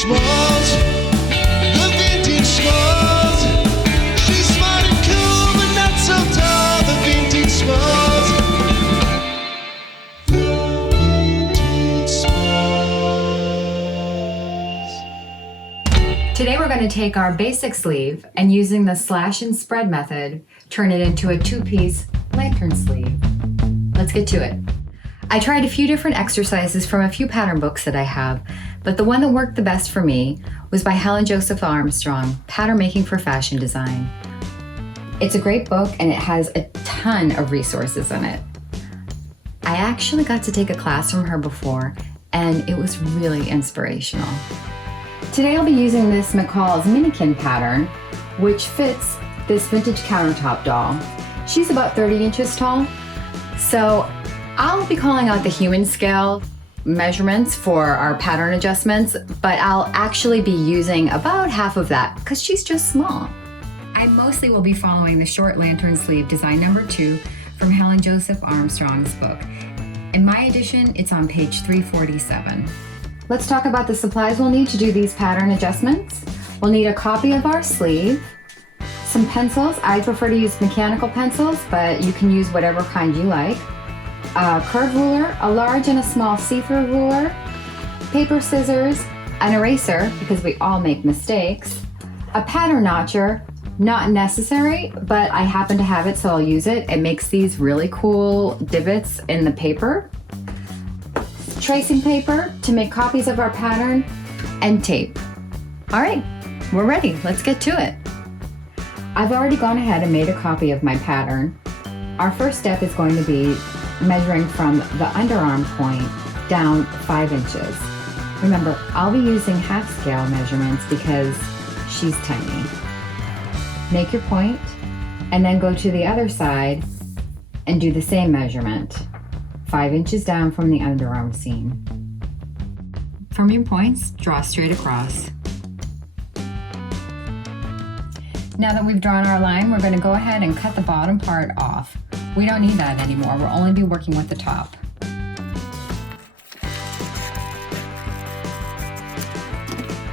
smalls, the vintage smalls. She's smart and cool, but not so tall, the vintage smalls. The vintage smalls. Today we're going to take our basic sleeve and using the slash and spread method, turn it into a two-piece lantern sleeve. Let's get to it. I tried a few different exercises from a few pattern books that I have, but the one that worked the best for me was by Helen Joseph Armstrong, Pattern Making for Fashion Design. It's a great book and it has a ton of resources in it. I actually got to take a class from her before and it was really inspirational. Today I'll be using this McCalls Minikin pattern, which fits this vintage countertop doll. She's about 30 inches tall, so I'll be calling out the human scale measurements for our pattern adjustments, but I'll actually be using about half of that because she's just small. I mostly will be following the short lantern sleeve design number 2 from Helen Joseph Armstrong's book. In my edition, it's on page 347. Let's talk about the supplies we'll need to do these pattern adjustments. We'll need a copy of our sleeve, some pencils. I prefer to use mechanical pencils, but you can use whatever kind you like. A curved ruler, a large and a small see-through ruler, paper scissors, an eraser, because we all make mistakes, a pattern notcher, not necessary, but I happen to have it, so I'll use it. It makes these really cool divots in the paper, tracing paper to make copies of our pattern, and tape. All right, we're ready. Let's get to it. I've already gone ahead and made a copy of my pattern. Our first step is going to be measuring from the underarm point down 5 inches. Remember, I'll be using half scale measurements because she's tiny. Make your point and then go to the other side and do the same measurement, 5 inches down from the underarm seam. From your points, draw straight across. Now that we've drawn our line, we're going to go ahead and cut the bottom part off. We don't need that anymore. We'll only be working with the top.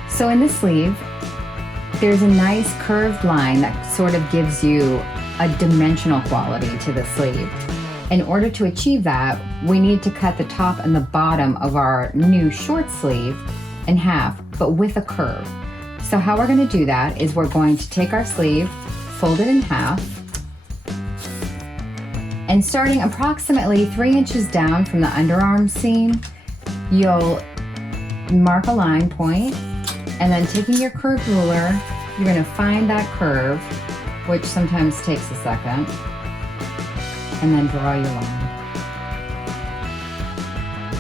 So in the sleeve, there's a nice curved line that sort of gives you a dimensional quality to the sleeve. In order to achieve that, we need to cut the top and the bottom of our new short sleeve in half, but with a curve. So how we're going to do that is we're going to take our sleeve, fold it in half, and starting approximately 3 inches down from the underarm seam, you'll mark a line point, and then taking your curved ruler, you're going to find that curve, which sometimes takes a second, and then draw your line.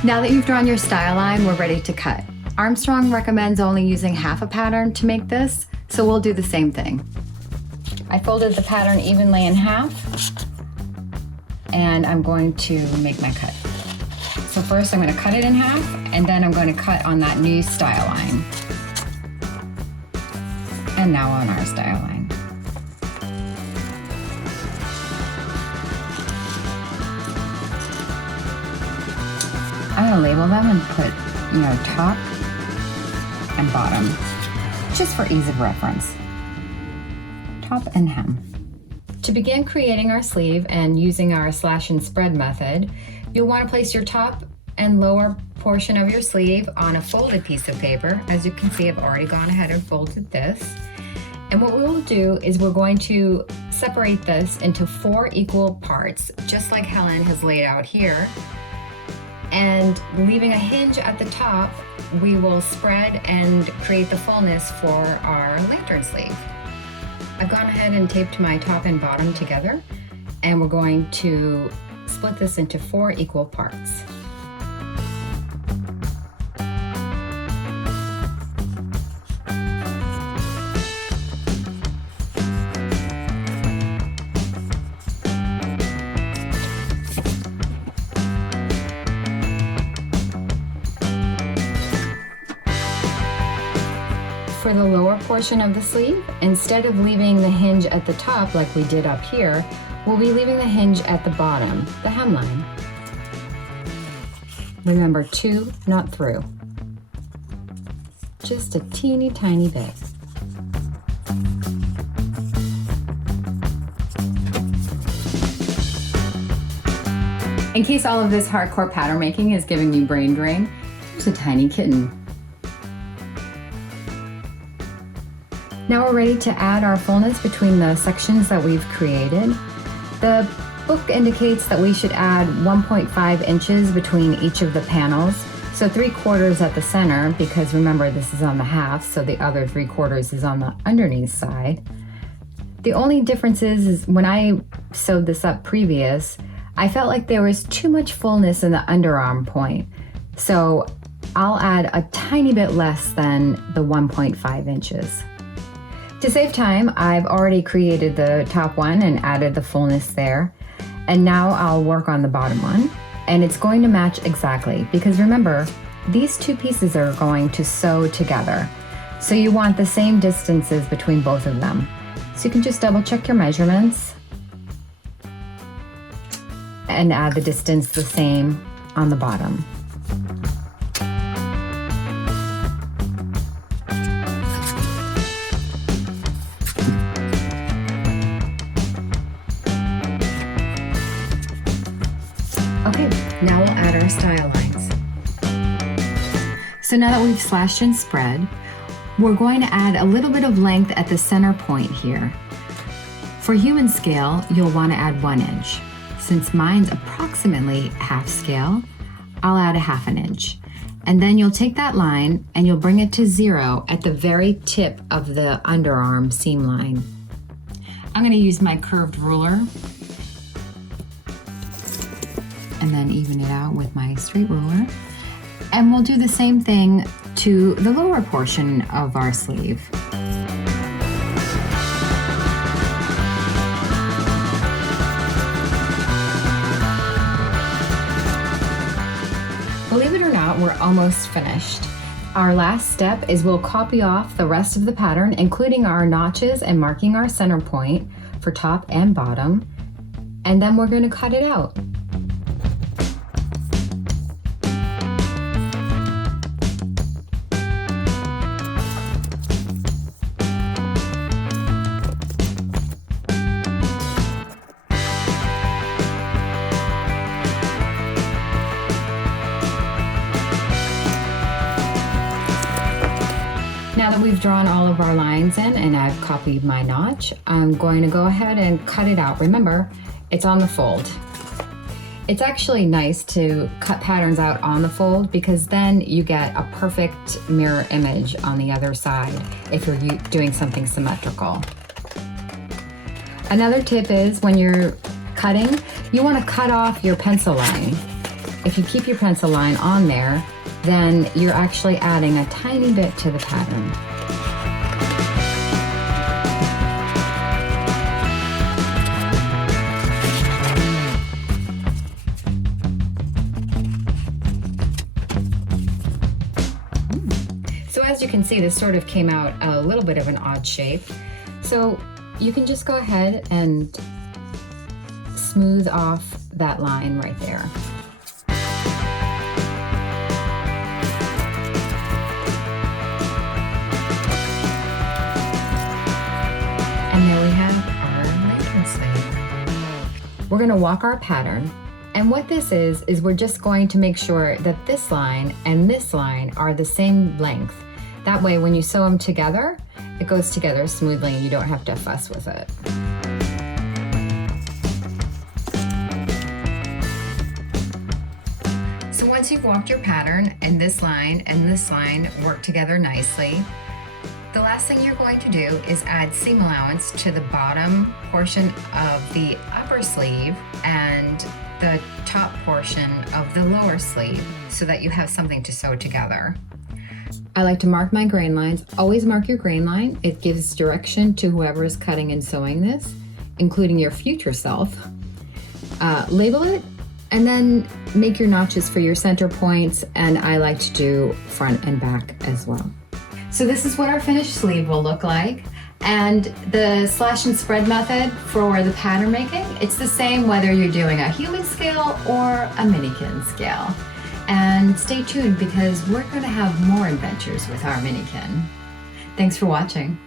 Now that you've drawn your style line, we're ready to cut. Armstrong recommends only using half a pattern to make this, so we'll do the same thing. I folded the pattern evenly in half, and I'm going to make my cut. So first I'm going to cut it in half, and then I'm going to cut on that new style line. And now on our style line. I'm going to label them and put, top and bottom, just for ease of reference. Top and hem. To begin creating our sleeve and using our slash and spread method, you'll want to place your top and lower portion of your sleeve on a folded piece of paper. As you can see, I've already gone ahead and folded this. And what we will do is we're going to separate this into 4 equal parts, just like Helen has laid out here. And leaving a hinge at the top, we will spread and create the fullness for our lantern sleeve. I've gone ahead and taped my top and bottom together, and we're going to split this into 4 equal parts. For the lower portion of the sleeve, instead of leaving the hinge at the top like we did up here, we'll be leaving the hinge at the bottom, the hemline. Remember, to, not through. just a teeny tiny bit. In case all of this hardcore pattern making is giving you brain drain, here's a tiny kitten. Now we're ready to add our fullness between the sections that we've created. The book indicates that we should add 1.5 inches between each of the panels. So 3/4 at the center, because remember this is on the half, so the other 3/4 is on the underneath side. The only difference is when I sewed this up previous, I felt like there was too much fullness in the underarm point. So I'll add a tiny bit less than the 1.5 inches. To save time, I've already created the top one and added the fullness there. And now I'll work on the bottom one. And it's going to match exactly, because remember, these two pieces are going to sew together. So you want the same distances between both of them. So you can just double check your measurements and add the distance the same on the bottom. Okay, now we'll add our style lines. So now that we've slashed and spread, we're going to add a little bit of length at the center point here. For human scale, you'll want to add 1 inch. Since mine's approximately half scale, I'll add a 1/2 inch. And then you'll take that line and you'll bring it to 0 at the very tip of the underarm seam line. I'm going to use my curved ruler and then even it out with my straight ruler. And we'll do the same thing to the lower portion of our sleeve. Believe it or not, we're almost finished. Our last step is we'll copy off the rest of the pattern, including our notches and marking our center point for top and bottom, and then we're going to cut it out. Now that we've drawn all of our lines in and I've copied my notch, I'm going to go ahead and cut it out. Remember, it's on the fold. It's actually nice to cut patterns out on the fold because then you get a perfect mirror image on the other side if you're doing something symmetrical. Another tip is when you're cutting, you want to cut off your pencil line. If you keep your pencil line on there, then you're actually adding a tiny bit to the pattern. So as you can see, this sort of came out a little bit of an odd shape. So you can just go ahead and smooth off that line right there. And there we have our lantern sleeve. We're going to walk our pattern, and what this is we're just going to make sure that this line and this line are the same length. That way when you sew them together, it goes together smoothly and you don't have to fuss with it. So once you've walked your pattern and this line work together nicely, the last thing you're going to do is add seam allowance to the bottom portion of the upper sleeve and the top portion of the lower sleeve so that you have something to sew together. I like to mark my grain lines. Always mark your grain line. It gives direction to whoever is cutting and sewing this, including your future self. Label it and then make your notches for your center points, and I like to do front and back as well. So this is what our finished sleeve will look like. And the slash and spread method for the pattern making, it's the same whether you're doing a human scale or a minikin scale. And stay tuned because we're going to have more adventures with our Minikin. Thanks for watching.